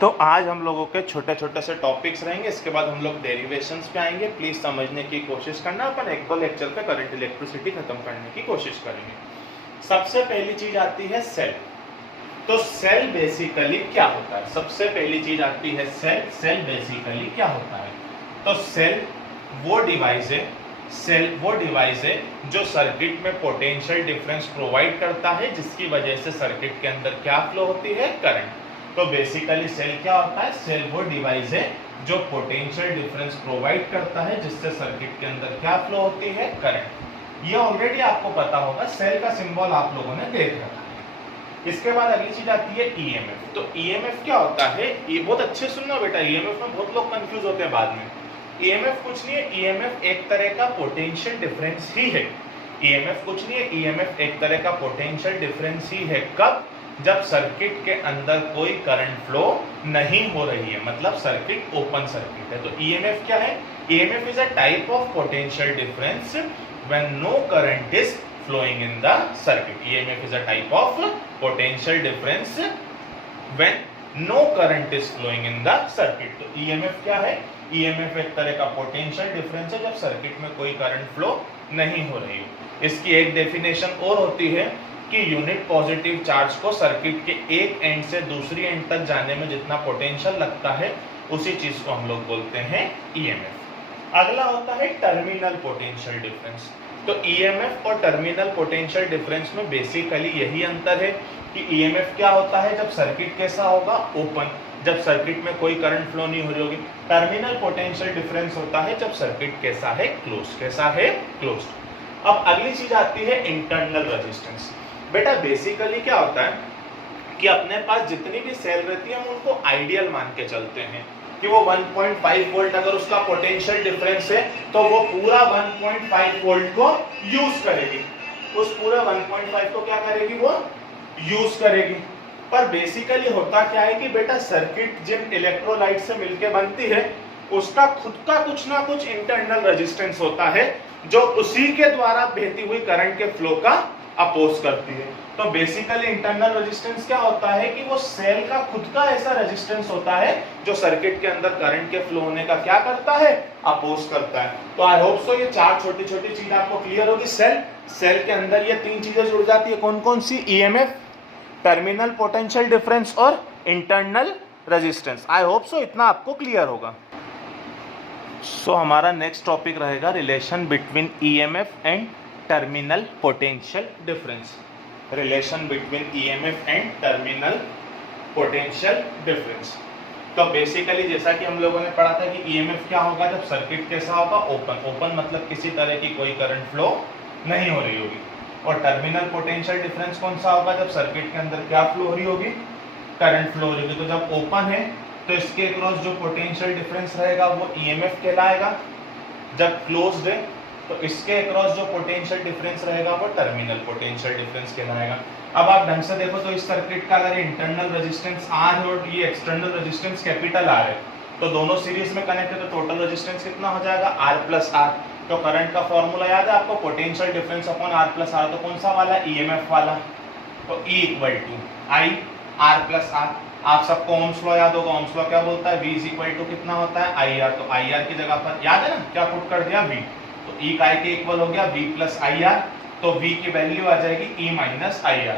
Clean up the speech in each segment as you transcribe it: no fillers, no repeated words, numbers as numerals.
तो आज हम लोगों के छोटे छोटे से टॉपिक्स रहेंगे, इसके बाद हम लोग डेरिवेशंस पे आएंगे। प्लीज़ समझने की कोशिश करना, अपन एक दो लेक्चर पे करंट इलेक्ट्रिसिटी खत्म करने की कोशिश करेंगे। सबसे पहली चीज आती है सेल। तो सेल बेसिकली क्या होता है? सबसे पहली चीज आती है सेल। सेल बेसिकली क्या होता है? तो सेल वो डिवाइस है जो सर्किट में पोटेंशियल डिफरेंस प्रोवाइड करता है, जिसकी वजह से सर्किट के अंदर क्या फ्लो होती है? करंट। तो बेसिकली सेल क्या होता है? सेल वो डिवाइस है जो पोटेंशियल डिफरेंस प्रोवाइड करता है, जिससे सर्किट के अंदर क्या फ्लो होती है? करंट। ये ऑलरेडी आपको पता होगा, सेल का सिंबल आप लोगों ने देख रखा है। इसके बाद अगली चीज आती है ईएमएफ। तो ईएमएफ क्या होता है? ये बहुत अच्छे सुनना बेटा, ईएमएफ में बहुत लोग कंफ्यूज होते हैं बाद में। ईएमएफ कुछ नहीं है, ईएमएफ एक तरह का पोटेंशियल डिफरेंस ही है। ईएमएफ कुछ नहीं है, ईएमएफ एक तरह का पोटेंशियल डिफरेंस ही है। कब? जब सर्किट के अंदर कोई करंट फ्लो नहीं हो रही है, मतलब सर्किट ओपन सर्किट है। तो ईएमएफ क्या है? EMF is a type of potential difference when no current is flowing in the circuit. EMF is a type of potential difference when no current is flowing in the circuit. तो EMF क्या है? EMF एक तरह का potential difference है जब circuit में कोई करंट फ्लो नहीं हो रही हो। इसकी एक डेफिनेशन और होती है कि यूनिट पॉजिटिव चार्ज को सर्किट के एक एंड से दूसरी एंड तक जाने में जितना पोटेंशियल लगता है, उसी चीज को हम लोग बोलते हैं EMF। अगला होता है टर्मिनल पोटेंशियल डिफरेंस। तो ईएमएफ और टर्मिनल पोटेंशियल डिफरेंस में बेसिकली यही अंतर है कि ईएमएफ क्या होता है? जब सर्किट कैसा होगा? ओपन, जब सर्किट में कोई करंट फ्लो नहीं हो रही होगी। टर्मिनल पोटेंशियल डिफरेंस होता है जब सर्किट कैसा है? क्लोज। कैसा है? क्लोज। अब अगली चीज आती है इंटरनल रेजिस्टेंस। बेटा बेसिकली क्या होता है कि अपने पास जितनी भी सेल रहती है हम उनको आइडियल मान के चलते हैं कि वो 1.5 वोल्ट अगर उसका पोटेंशियल डिफरेंस है तो वो पूरा 1.5 वोल्ट को यूज करेगी। उस पूरे 1.5 को क्या करेगी? वो यूज करेगी। पर बेसिकली होता क्या है कि बेटा सर्किट जिन इलेक्ट्रोलाइट से मिलके बनती है उसका खुद का कुछ ना कुछ इंटरनल रेजिस्टेंस होता है जो उसी के द्वारा बहती हुई करंट के फ्लो का अपोज करती है। तो बेसिकली इंटरनल रेजिस्टेंस क्या होता है कि वो सेल का खुद का ऐसा रेजिस्टेंस होता है जो सर्किट के अंदर करंट के फ्लो होने का क्या करता है? अपोज करता है। तो आई होप सो ये चार छोटी छोटी चीज आपको क्लियर होगी। सेल के अंदर ये तीन चीजें जुड़ जाती है। कौन कौन सी? ईएमएफ, टर्मिनल पोटेंशियल डिफरेंस और इंटरनल रेजिस्टेंस। आई होप सो इतना आपको क्लियर होगा। सो हमारा नेक्स्ट टॉपिक रहेगा relation between EMF and terminal potential difference. Relation between EMF and terminal potential difference. तो बेसिकली जैसा कि हम लोगों ने पढ़ा था कि ईएमएफ क्या होगा जब सर्किट कैसा होगा? ओपन। ओपन मतलब किसी तरह की कोई करंट फ्लो नहीं हो रही होगी। और टर्मिनल पोटेंशियल डिफरेंस कौन सा होगा? जब सर्किट के अंदर क्या फ्लो हो रही होगी? करंट फ्लो हो रही होगी। तो जब ओपन है तो इसके अक्रॉस जो पोटेंशियल डिफरेंस रहेगा वो ईएमएफ कहलाएगा। जब क्लोज्ड है तो इसके अक्रॉस जो पोटेंशियल डिफरेंस रहेगा वो टर्मिनल पोटेंशियल डिफरेंस कहलाएगा। अब आप ढंग से देखो तो इस सर्किट का अगर इंटरनल रेजिस्टेंस R है और ये एक्सटर्नल रेजिस्टेंस कैपिटल R है तो दोनों सीरीज में कनेक्ट है तो टोटल रेजिस्टेंस कितना हो जाएगा? R plus R। तो करंट का फॉर्मूला याद है आपको? Potential difference upon R plus R। तो कौन सा वाला? EMF वाला। तो E equal to I R plus R। आप सबको ओम्स लॉ याद होगा। ओम्स लॉ क्या बोलता है? V इज इक्वल टू कितना होता है? IR। तो IR की जगह पर याद है ना क्या पुट कर दिया? V। तो E का के इक्वल हो गया V प्लस IR। तो V की वैल्यू आ जाएगी E माइनस IR।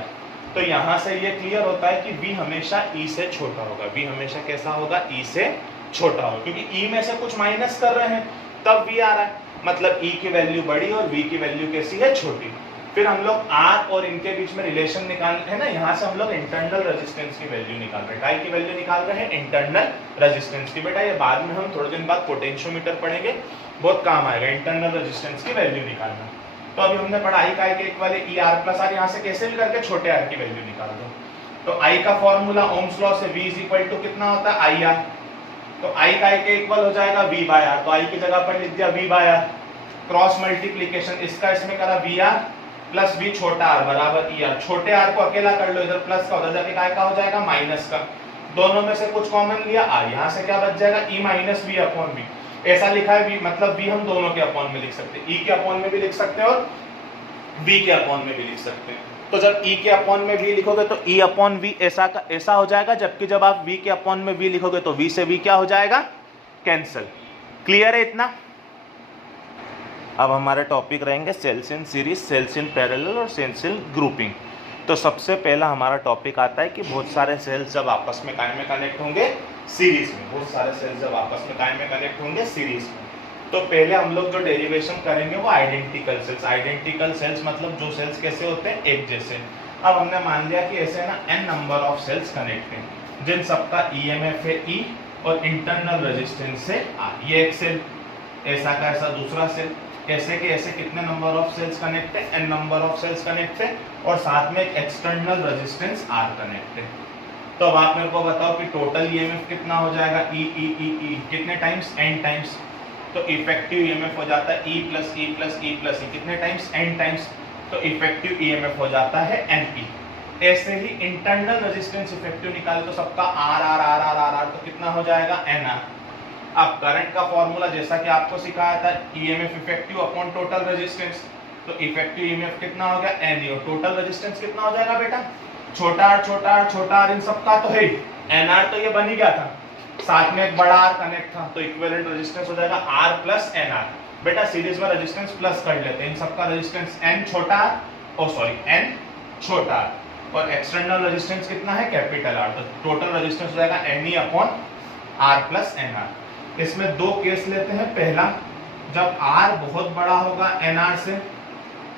तो यहां से ये क्लियर होता है कि V हमेशा E से छोटा होगा। V हमेशा कैसा होगा? E से छोटा होगा, क्योंकि E में से कुछ माइनस कर रहे हैं तब V आ रहा है। मतलब E की वैल्यू बड़ी और V की वैल्यू कैसी है? छोटी। फिर हम लोग R और इनके बीच में रिलेशन निकालते हैं ना, यहाँ से हम लोग इंटरनल रेजिस्टेंस की वैल्यू निकाल रहे हैं। टाई की वैल्यू निकाल रहे हैं इंटरनल रेजिस्टेंस की। बेटा ये बाद में हम थोड़े दिन बाद पोटेंशियोमीटर पढ़ेंगे, बहुत काम आएगा इंटरनल रेजिस्टेंस की वैल्यू निकालना। तो अभी हमने पढ़ा I का के इक्वल है ER प्लस R। यहाँ से कैसे भी करके छोटे R की वैल्यू निकाल दो। तो I का फॉर्मूला ओम्स लॉ से V इज इक्वल टू कितना होता है? IR। तो I का के इक्वल हो जाएगा V बाय R। तो I की जगह पर लिख दिया V by R। Cross multiplication इसका इसमें करा VR प्लस V छोटा R बराबर ER। छोटे R को अकेला कर लो, इधर प्लस का उधर जाके काय का हो जाएगा? माइनस का। दोनों में से कुछ कॉमन लिया R। यहाँ से क्या बच जाएगा? E minus V upon V। ऐसा लिखा है V, मतलब V हम दोनों के अपॉन में लिख सकते हैं। E के अपॉन में भी लिख सकते हैं और V के अपॉन में भी लिख सकते हैं। तो जब E के अपॉन में V लिखोगे तो E अपॉन V ऐसा हो जाएगा, जबकि जब आप V के अपॉन में V लिखोगे तो V से V क्या हो जाएगा, कैंसिल। क्लियर है इतना? अब हमारे टॉपिक रहेंगे cells in series, cells in parallel और सेल्स इन ग्रुपिंग। तो सबसे पहला हमारा टॉपिक आता है कि बहुत सारे सेल्स जब आपस में काय में कनेक्ट होंगे सीरीज में, बहुत सारे सेल्स जब आपस में काय में कनेक्ट होंगे सीरीज में। तो पहले हम लोग जो डेरिवेशन करेंगे वो आइडेंटिकल सेल्स। आइडेंटिकल सेल्स मतलब जो सेल्स कैसे होते हैं, एक जैसे। अब हमने मान लिया कि ऐसे ना n number of cells connect हैं जिन सबका ईएमएफ है E और इंटरनल रेजिस्टेंस है R। ये एक सेल, ऐसा का ऐसा दूसरा सेल, ऐसे के ऐसे कितने नंबर ऑफ सेल्स कनेक्ट है, n number of cells connect है और साथ में एक एक्सटर्नल रेजिस्टेंस R कनेक्ट है। तो अब आप मेरे को बताओ कि टोटल ईएमएफ कितना हो जाएगा, E कितने टाइम्स, n टाइम्स। तो इफेक्टिव ईएमएफ हो जाता है E plus E plus E plus E कितने टाइम्स, n टाइम्स। तो इफेक्टिव ईएमएफ हो जाता है NE। ऐसे ही इंटरनल रेजिस्टेंस इफेक्टिव निकाले तो सबका R तो कितना हो जाएगा, NR। अब करंट का फॉर्मूला जैसा कि आपको सिखाया था, EMF effective upon total resistance. तो इफेक्टिव ईएमएफ कितना हो गया, NE, और टोटल रेजिस्टेंस कितना हो जाएगा बेटा, छोटा r इन सबका तो है, NR तो ये बन ही गया था, साथ में एक बड़ा R कनेक्ट था, तो इक्विवेलेंट रेजिस्टेंस हो जाएगा R प्लस NR। बेटा सीरीज में रेजिस्टेंस प्लस कर लेते हैं, इन सबका रेजिस्टेंस N छोटा R और एक्सटर्नल रेजिस्टेंस कितना है, कैपिटल R। तो टोटल रेजिस्टेंस हो जाएगा NE upon R plus NR। इसमें दो केस लेते हैं। पहला, जब R बहुत बड़ा होगा NR से,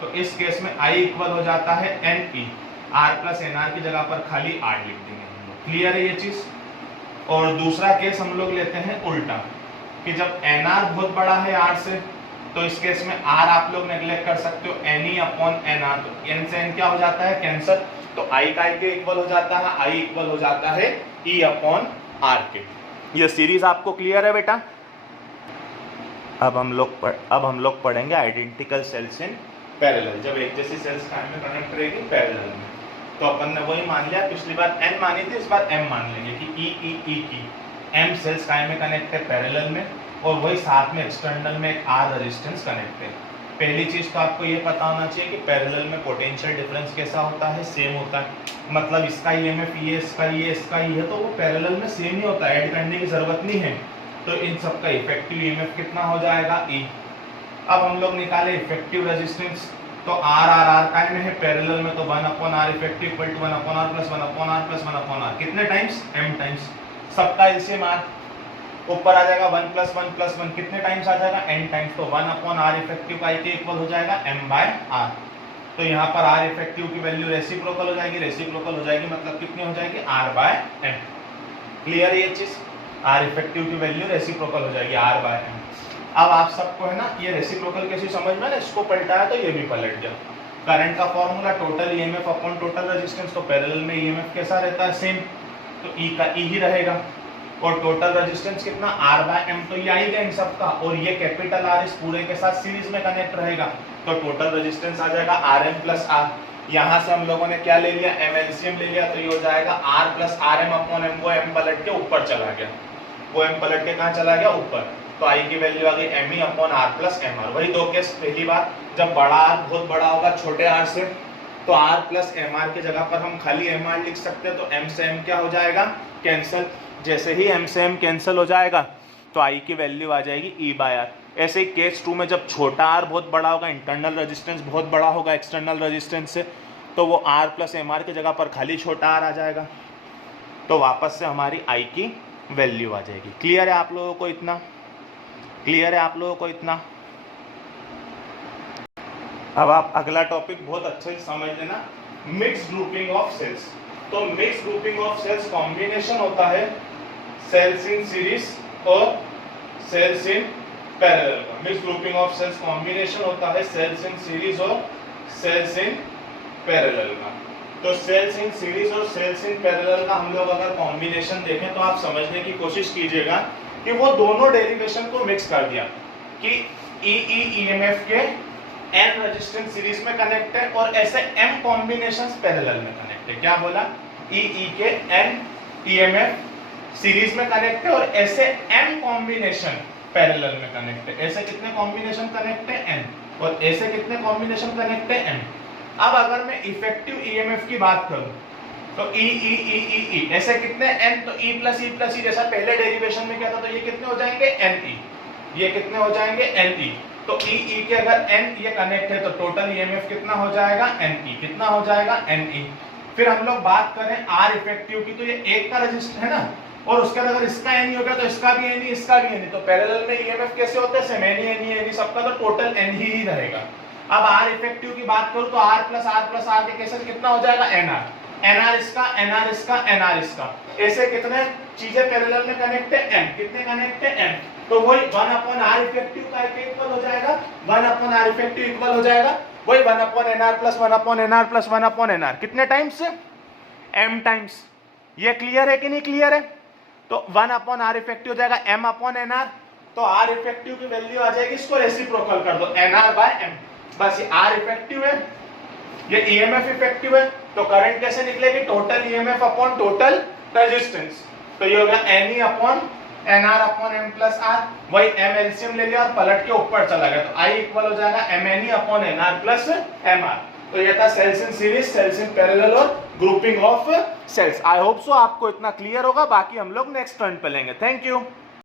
तो इस केस में I इक्वल हो जाता है NE, R प्लस NR की जगह पर खाली R लिख देंगे। क्लियर है ये चीज? और दूसरा केस हम लोग लेते हैं उल्टा, कि जब NR बहुत बड़ा है R से, तो इस केस में R आप लोग नेग्लेक्ट कर सकते हो, NE अपॉन NR। तो N से N क्या हो जाता है, कैंसल। तो I का I के इक्वल हो जाता है, I इक्वल हो जाता है E अपॉन R के। ये सीरीज आपको क्लियर है बेटा? अब हम लोग पढ़ेंगे आइडेंटिकल सेल्स इन पैरेलल। जब एक जैसी सेल्स काय में कनेक्ट रहेगी पैरेलल में, तो अपन ने वही मान लिया, पिछली बार n मानी थी, इस बार m मान लेंगे कि E की m सेल्स काय में कनेक्ट है पैरेलल में, और वही साथ में एक्सटर्नल में एक R रेजिस्टेंस कनेक्ट है। पहली चीज तो आपको ये पता होना चाहिए कि पैरेलल में पोटेंशियल डिफरेंस कैसा होता है, सेम होता है। मतलब इसका ईएमएफ ये, इसका ये है, तो वो पैरेलल में सेम ही होता है, ऐड करने की जरूरत नहीं है। तो इन सबका इफेक्टिव ईएमएफ कितना हो जाएगा, E। अब हम लोग निकाले इफेक्टिव रेजिस्टेंस, तो R काय में है पैरेलल में, तो 1 upon R effective equal to 1 upon R plus 1 upon R plus 1 upon R कितने टाइम्स, m टाइम्स। सबका एलसीएम R ऊपर आ जाएगा, 1 प्लस 1 प्लस 1 कितने टाइम्स आ जाएगा, n टाइम्स। तो 1 अपॉन R इफेक्टिव का के इक्वल हो जाएगा m बाय R। तो यहाँ पर R इफेक्टिव की वैल्यू रेसिप्रोकल हो जाएगी, मतलब कितनी हो जाएगी, R बाय m। क्लियर ये चीज? R इफेक्टिव की वैल्यू रेसिप्रोकल हो जाएगी, R बाय m। अब आप सबको है ना ये रेसिप्रोकल कैसे समझ में ना, इसको पलटाया तो ये भी पलट गया। करंट का formula total EMF upon total resistance, तो पैरेलल में ईएमएफ कैसा रहता है, सेम, तो E का E ही रहेगा। और टोटल रेजिस्टेंस कितना, R बाय m, तो ये आएगा इन सबका, और ये कैपिटल R इस पूरे के साथ सीरीज में कनेक्ट रहेगा, तो टोटल रेजिस्टेंस आ जाएगा Rm प्लस R। यहाँ से हम लोगों ने क्या ले लिया, m एलसीएम ले लिया, तो ये हो जाएगा R plus Rm upon m। वो m पलट के ऊपर चला गया, वो m पलट के कहाँ चला गया, ऊपर। तो I की वैल्यू आ गई me upon R plus mr। वही दो केस, पहली बात जब बड़ा R बहुत बड़ा होगा छोटे R से, तो R प्लस mr की जगह पर हम खाली mr लिख सकते हैं, तो m से m क्या हो जाएगा, कैंसिल। जैसे ही m से m कैंसिल हो जाएगा तो I की वैल्यू आ जाएगी E बाय R। ऐसे ही केस 2 में जब छोटा R बहुत बड़ा होगा, इंटरनल रेजिस्टेंस बहुत बड़ा होगा एक्सटर्नल रेजिस्टेंस से, तो वो R प्लस mr की जगह पर खाली छोटा R आ जाएगा, तो वापस से हमारी I की वैल्यू आ जाएगी। क्लियर है आप लोगों को इतना? क्लियर है आप लोगों को इतना? अब आप अगला टॉपिक बहुत अच्छे से समझ लेना, मिक्स ग्रुपिंग ऑफ सेल्स। तो mix grouping of cells combination होता है सेल्स इन सीरीज और सेल्स इन पैरेलल का। Mix grouping of cells combination होता है सेल्स इन सीरीज और सेल्स इन पैरेलल का। तो सेल्स इन सीरीज और सेल्स इन पैरेलल का हम लोग अगर कॉम्बिनेशन देखें तो आप समझने की कोशिश कीजिएगा कि वो दोनों डेरिवेशन को मिक्स कर दिया कि ईएमएफ के n रेजिस्टेंस सीरीज में कनेक्ट है और ऐसे m कॉम्बिनेशंस पैरेलल में कनेक्ट है। क्या बोला? ई के n ईएमएफ सीरीज में कनेक्ट है और ऐसे m कॉम्बिनेशन पैरेलल में कनेक्ट है। ऐसे कितने कॉम्बिनेशन कनेक्ट है? n। और ऐसे कितने कॉम्बिनेशन कनेक्ट है? m। अब अगर मैं इफेक्टिव ईएमएफ की बात करूं तो ई ऐसे कितने एन, तो ई प्लस ई जैसा पहले डेरिवेशन में क्या था, तो ये कितने हो जाएंगे एन ई, ये कितने हो जाएंगे एन ई। तो ई के अगर एन ये कनेक्ट है तो टोटल ईएमएफ कितना हो जाएगा एन ई, कितना हो जाएगा एन ई। फिर हम लोग बात करें आर इफेक्टिव की, तो ये एक का रेजिस्टर है ना, और उसके बाद अगर इसका एन हो गया तो इसका भी एन, इसका भी एन, तो पैरेलल में ईएमएफ कैसे होते हैं, सेम एन सबका, तो टोटल एन ही रहेगा। अब आर इफेक्टिव की बात करूं तो आर प्लस आर के केस कितना हो जाएगा एनआर, एनआर इसका एनआर इसका, ऐसे कितने चीजें पैरेलल में कनेक्ट है एन, कितने कनेक्ट है एन, तो वही 1/r इफेक्टिव का इक्वल हो जाएगा, 1/r इफेक्टिव इक्वल हो जाएगा वही 1/nr plus 1/nr plus 1/nr, कितने टाइम्स, m टाइम्स। ये क्लियर है कि नहीं क्लियर है? तो 1/r इफेक्टिव हो जाएगा m/nr, तो r इफेक्टिव की वैल्यू आ जाएगी, इसको रेसिप्रोकल कर दो nr/m, बस ये r इफेक्टिव है, ये ईएमएफ इफेक्टिव है, तो करंट कैसे निकलेगी, total EMF upon total resistance, तो ये होगा NE upon NR upon M plus R, वही M एलसीएम ले लिया और पलट के ऊपर चला गया, तो I इक्वल हो जाएगा MNE upon NR plus MR। तो ये था cells in series, cells in parallel और grouping of cells. I hope so आपको इतना क्लियर होगा, बाकी हम लोग नेक्स्ट टर्न पे लेंगे। Thank you.